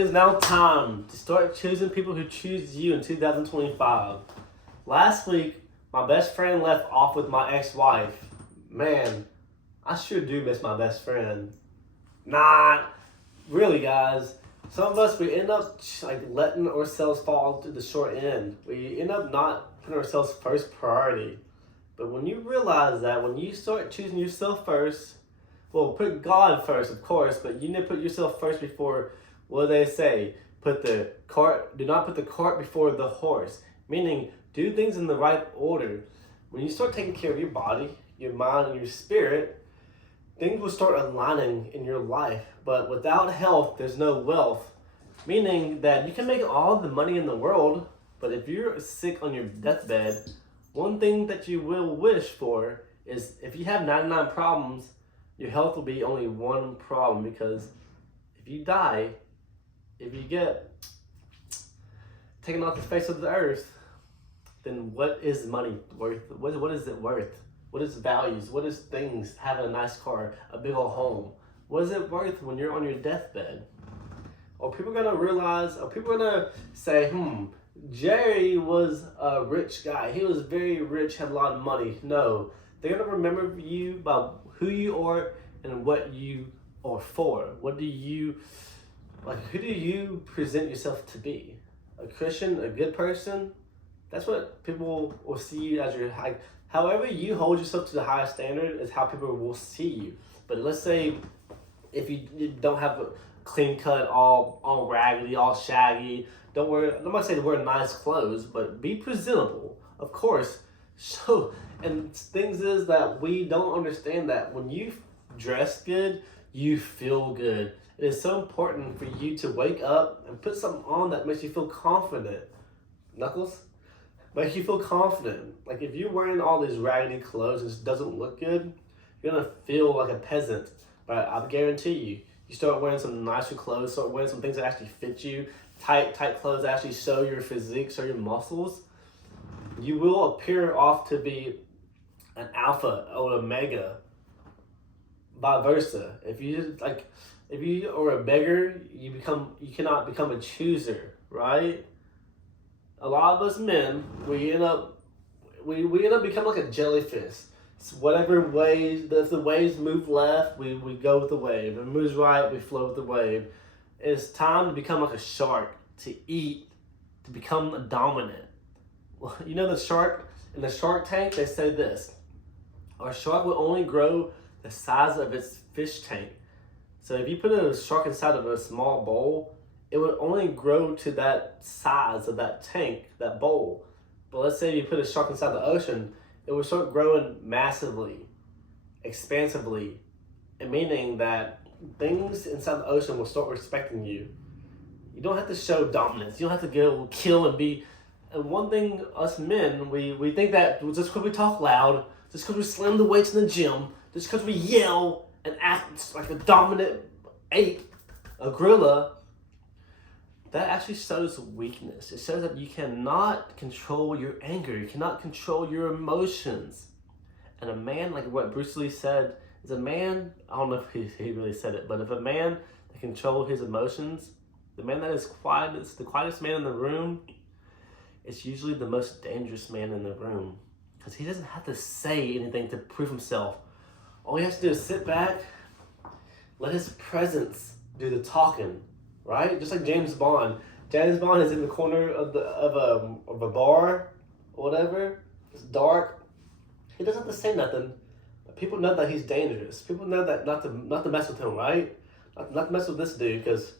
It is now time to start choosing people who choose you in 2025. Last week, my best friend left off with my ex-wife. Man, I sure do miss my best friend. Nah, really, guys. Some of us, we end up letting ourselves fall to the short end. We end up not putting ourselves first priority. But when you realize that, when you start choosing yourself first, well, put God first, of course, but you need to put yourself first before, what do they say? Do not put the cart before the horse. Meaning, do things in the right order. When you start taking care of your body, your mind, and your spirit, things will start aligning in your life. But without health, there's no wealth. Meaning that you can make all the money in the world, but if you're sick on your deathbed, one thing that you will wish for is if you have 99 problems, your health will be only one problem, because if you die, if you get taken off the face of the earth, then what is money worth? What is it worth? What is values? What is things? Having a nice car, a big old home. What is it worth when you're on your deathbed? Are people gonna realize, are people gonna say, Jerry was a rich guy. He was very rich, had a lot of money. No, they're gonna remember you by who you are and what you are for. Who do you present yourself to be? A Christian, a good person? That's what people will see you as your high. However you hold yourself to the highest standard is how people will see you. But let's say if you don't have a clean cut, all raggedy, all shaggy, I'm not gonna say to wear nice clothes, but be presentable, of course. So, and things is that we don't understand that when you dress good, you feel good. It is so important for you to wake up and put something on that makes you feel confident. Knuckles? Makes you feel confident. Like if you're wearing all these raggedy clothes and it doesn't look good, you're gonna feel like a peasant. But I guarantee you, you start wearing some nicer clothes, start wearing some things that actually fit you, tight clothes that actually show your physique, show your muscles, you will appear off to be an alpha or a mega. Vice versa. If you are a beggar, you cannot become a chooser, right? A lot of us men, we end up becoming like a jellyfish. So whatever waves, if the waves move left, we go with the wave. If it moves right, we flow with the wave. It's time to become like a shark, to eat, to become dominant. Well, you know the shark, in the Shark Tank, they say this: our shark will only grow the size of its fish tank. So if you put a shark inside of a small bowl, it would only grow to that size of that tank, that bowl. But let's say you put a shark inside the ocean, it will start growing massively, expansively, and meaning that things inside the ocean will start respecting you. You don't have to show dominance. You don't have to go kill and be. And one thing, us men, we think that just because we talk loud, just because we slam the weights in the gym, just because we yell and act like a dominant ape, a gorilla, that actually shows weakness. It shows that you cannot control your anger. You cannot control your emotions. And a man, like what Bruce Lee said, is a man, I don't know if he really said it, but if a man that controls his emotions, the man that is quietest, the quietest man in the room, is usually the most dangerous man in the room. Because he doesn't have to say anything to prove himself. All he has to do is sit back, let his presence do the talking, right? Just like James Bond. James Bond is in the corner of a bar or whatever. It's dark. He doesn't have to say nothing. But people know that he's dangerous. People know that not to mess with him, right? Not to mess with this dude, because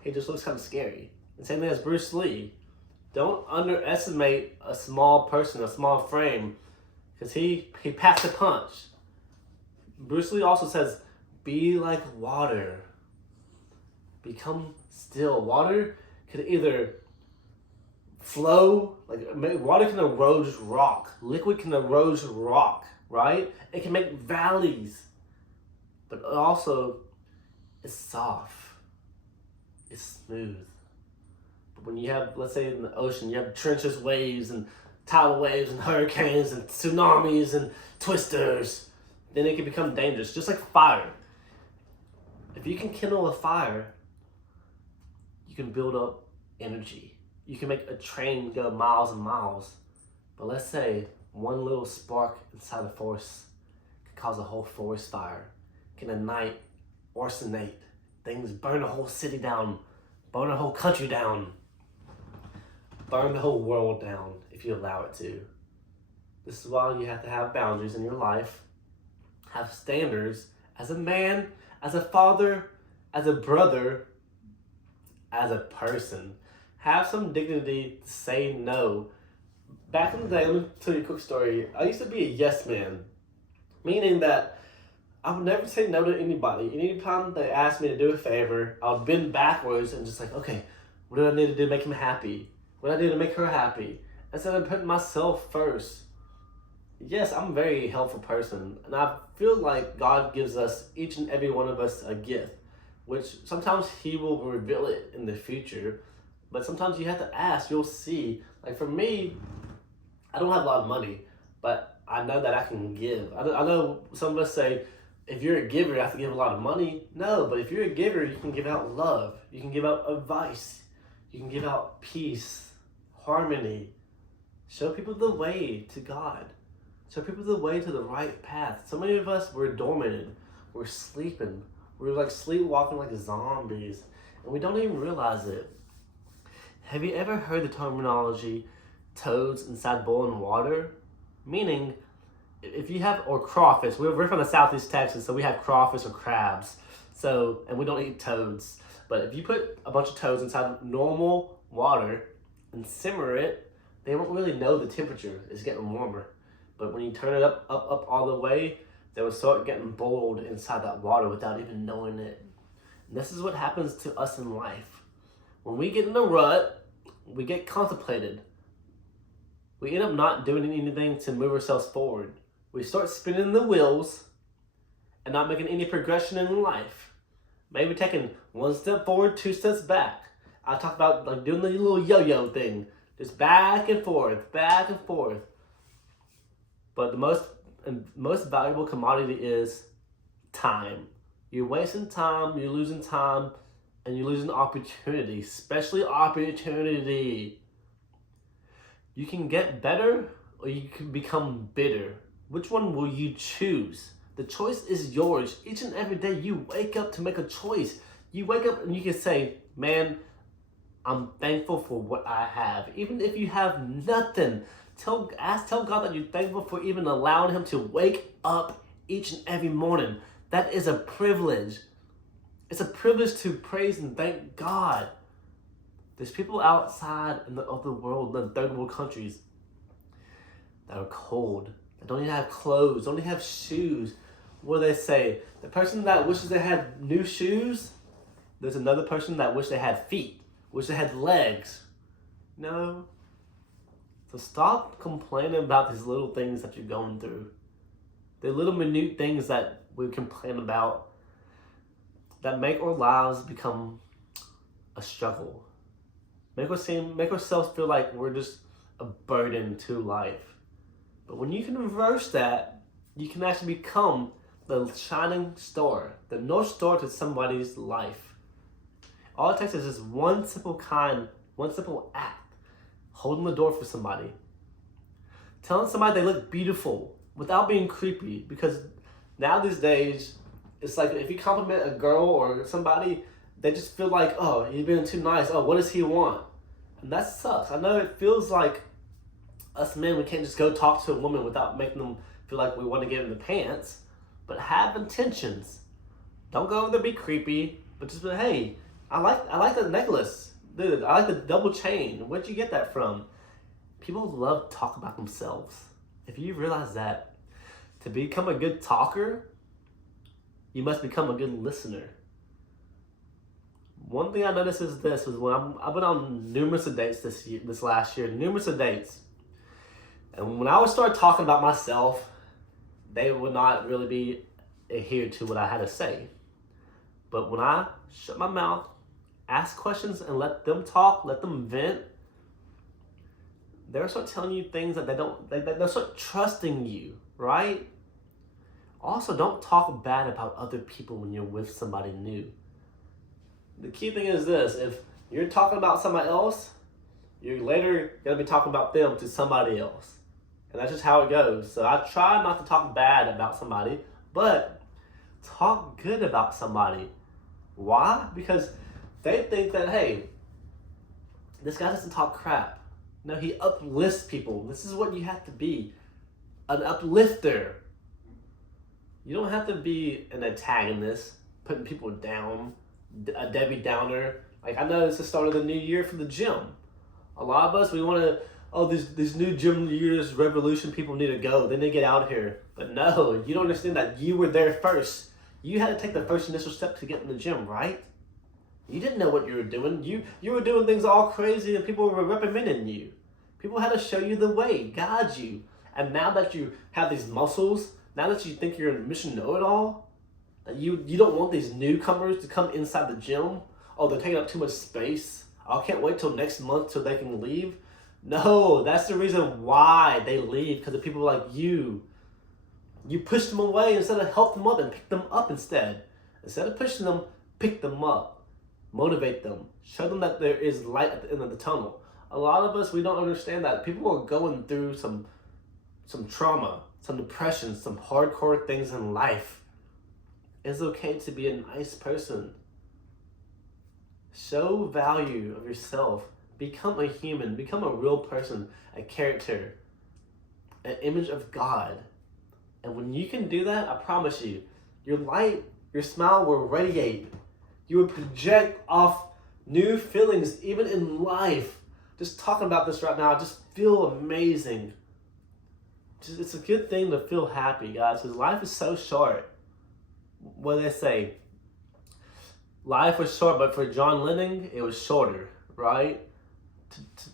he just looks kind of scary. And same thing as Bruce Lee. Don't underestimate a small person, a small frame, because he packs a punch. Bruce Lee also says, be like water. Become still. Water can either flow, water can erode rock. Liquid can erode rock, right? It can make valleys. But it also, it's soft. It's smooth. But when you have, let's say in the ocean, you have treacherous waves and tidal waves and hurricanes and tsunamis and twisters, then it can become dangerous, just like fire. If you can kindle a fire, you can build up energy. You can make a train go miles and miles. But let's say one little spark inside a forest can cause a whole forest fire, can ignite, arsonate, things, burn a whole city down, burn a whole country down, burn the whole world down if you allow it to. This is why you have to have boundaries in your life, have standards as a man, as a father, as a brother, as a person. Have some dignity to say no. Back in the day, let me tell you a quick story. I used to be a yes man, meaning that I would never say no to anybody. Anytime they asked me to do a favor, I would bend backwards and just like, okay, what do I need to do to make him happy? What do I do to make her happy? Instead of putting myself first. Yes, I'm a very helpful person, and I feel like God gives us, each and every one of us, a gift, which sometimes He will reveal it in the future, but sometimes you have to ask, you'll see. Like for me, I don't have a lot of money, but I know that I can give. I know some of us say, if you're a giver, you have to give a lot of money. No, but if you're a giver, you can give out love. You can give out advice. You can give out peace, harmony. Show people the way to God. Show people the way to the right path. So many of us, we're dormant. We're sleeping. We're like sleepwalking like zombies. And we don't even realize it. Have you ever heard the terminology toads inside boiling water? Meaning, if you have, or crawfish. We're from the southeast Texas, so we have crawfish or crabs. So, and we don't eat toads. But if you put a bunch of toads inside normal water and simmer it, they won't really know the temperature is getting warmer. But when you turn it up all the way, they will start getting boiled inside that water without even knowing it. And this is what happens to us in life. When we get in a rut, we get contemplated. We end up not doing anything to move ourselves forward. We start spinning the wheels and not making any progression in life. Maybe taking one step forward, 2 steps back. I talk about like doing the little yo-yo thing. Just back and forth, back and forth. But the most valuable commodity is time. You're wasting time, you're losing time, and you're losing opportunity, especially opportunity. You can get better or you can become bitter. Which one will you choose? The choice is yours. Each and every day you wake up to make a choice. You wake up and you can say, man, I'm thankful for what I have. Even if you have nothing, tell God that you're thankful for even allowing Him to wake up each and every morning. That is a privilege. It's a privilege to praise and thank God. There's people outside in the other world, in third world countries, that are cold, that don't even have clothes, don't even have shoes. What do they say? The person that wishes they had new shoes, there's another person that wish they had feet, wish they had legs. No. So stop complaining about these little things that you're going through. The little minute things that we complain about that make our lives become a struggle. Make ourselves feel like we're just a burden to life. But when you can reverse that, you can actually become the shining star, the North Star to somebody's life. All it takes is just one simple act, holding the door for somebody, telling somebody they look beautiful without being creepy. Because now these days, it's like if you compliment a girl or somebody, they just feel like, oh, you're being too nice. Oh, what does he want? And that sucks. I know it feels like us men, we can't just go talk to a woman without making them feel like we want to get in the pants. But have intentions. Don't go over there be creepy, but just be like, hey, I like the necklace. Dude, I like the double chain. Where'd you get that from? People love to talk about themselves. If you realize that, to become a good talker, you must become a good listener. One thing I noticed is this, was when I've been on numerous of dates this last year, numerous of dates. And when I would start talking about myself, they would not really be adhered to what I had to say. But when I shut my mouth, ask questions and let them talk, let them vent, they'll start telling you things that they'll start trusting you, right? Also, don't talk bad about other people when you're with somebody new. The key thing is this: if You're talking about somebody else, you're later going to be talking about them to somebody else. And that's just how it goes. So I try not to talk bad about somebody, but talk good about somebody. Why? Because they think that, hey, this guy doesn't talk crap. No, he uplifts people. This is what you have to be, an uplifter. You don't have to be an antagonist, putting people down, a Debbie Downer. Like, I know it's the start of the new year for the gym. A lot of us, we want to, this new gym year's revolution, people need to go. They need to get out here. But no, you don't understand that you were there first. You had to take the first initial step to get in the gym, right? You didn't know what you were doing. You were doing things all crazy and people were reprimanding you. People had to show you the way, guide you. And now that you have these muscles, now that you think you're a mission know-it-all, that you don't want these newcomers to come inside the gym. Oh, they're taking up too much space. I can't wait till next month till they can leave. No, that's the reason why they leave, because of people like you. You push them away instead of help them up and pick them up instead. Instead of pushing them, pick them up. Motivate them. Show them that there is light at the end of the tunnel. A lot of us, we don't understand that. People are going through some trauma, some depression, some hardcore things in life. It's okay to be a nice person. Show value of yourself. Become a human. Become a real person, a character, an image of God. And when you can do that, I promise you, your light, your smile will radiate. You will project off new feelings, even in life. Just talking about this right now, I just feel amazing. It's a good thing to feel happy, guys, because life is so short. What do they say? Life was short, but for John Lennon, it was shorter, right?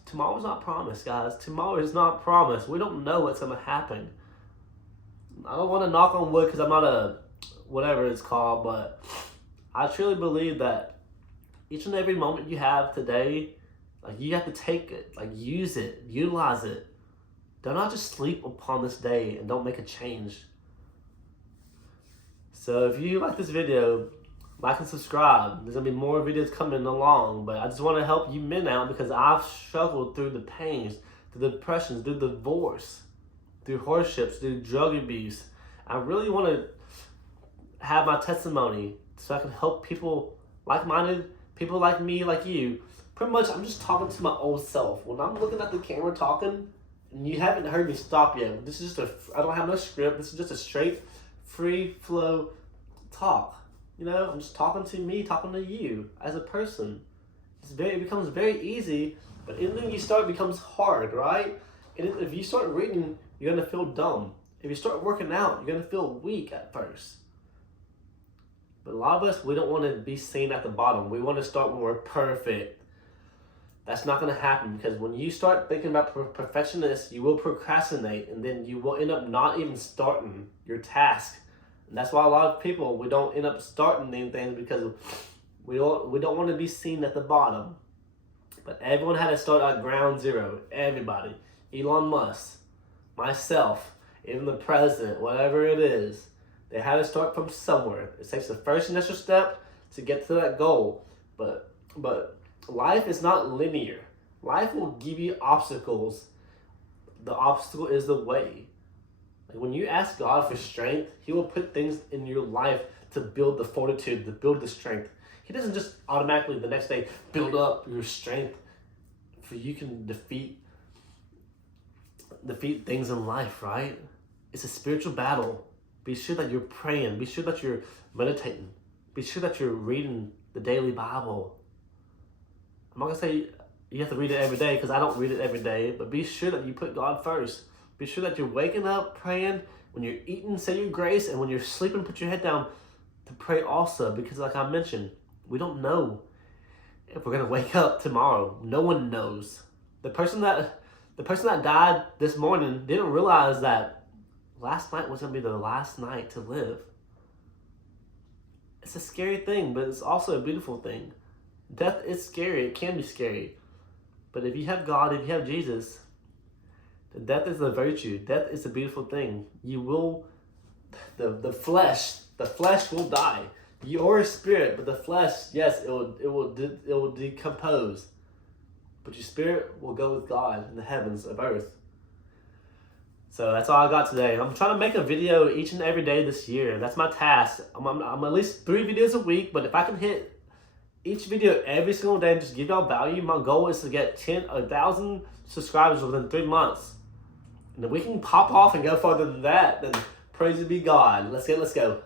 Tomorrow's not promised, guys. Tomorrow is not promised. We don't know what's going to happen. I don't want to knock on wood because I'm not a whatever it's called, but I truly believe that each and every moment you have today, like, you have to take it, like, use it, utilize it. Do not just sleep upon this day and don't make a change. So if you like this video, like and subscribe. There's going to be more videos coming along, but I just want to help you men out because I've struggled through the pains, through the depressions, through divorce, through hardships, through drug abuse. I really want to have my testimony so I can help people like-minded, people like me, like you. Pretty much, I'm just talking to my old self. When I'm looking at the camera talking, and you haven't heard me stop yet, this is just I don't have no script. This is just a straight, free flow talk. You know, I'm just talking to me, talking to you as a person. It becomes very easy, but anything you start becomes hard, right? And if you start reading, you're going to feel dumb. If you start working out, you're going to feel weak at first. But a lot of us, we don't want to be seen at the bottom. We want to start when we're perfect. That's not going to happen because when you start thinking about perfectionists, you will procrastinate and then you will end up not even starting your task. And that's why a lot of people, we don't end up starting anything because we don't want to be seen at the bottom. But everyone had to start at ground zero. Everybody. Elon Musk, myself, even the president, whatever it is. They had to start from somewhere. It takes the first initial step to get to that goal. But life is not linear. Life will give you obstacles. The obstacle is the way. Like when you ask God for strength, He will put things in your life to build the fortitude, to build the strength. He doesn't just automatically the next day build up your strength for you can defeat things in life, right? It's a spiritual battle. Be sure that you're praying. Be sure that you're meditating. Be sure that you're reading the daily Bible. I'm not going to say you have to read it every day because I don't read it every day, but be sure that you put God first. Be sure that you're waking up, praying. When you're eating, say your grace. And when you're sleeping, put your head down to pray also. Because like I mentioned, we don't know if we're going to wake up tomorrow. No one knows. The person that died this morning didn't realize that last night was going to be the last night to live. It's a scary thing, but it's also a beautiful thing. Death is scary. It can be scary. But if you have God, if you have Jesus, then death is a virtue. Death is a beautiful thing. You will, the flesh will die. You are a spirit, but the flesh, yes, it will decompose. But your spirit will go with God in the heavens of earth. So that's all I got today. I'm trying to make a video each and every day this year. That's my task. I'm at least 3 videos a week, but if I can hit each video every single day and just give y'all value, my goal is to get 1,000 subscribers within 3 months. And if we can pop off and go further than that, then praise be God. Let's go.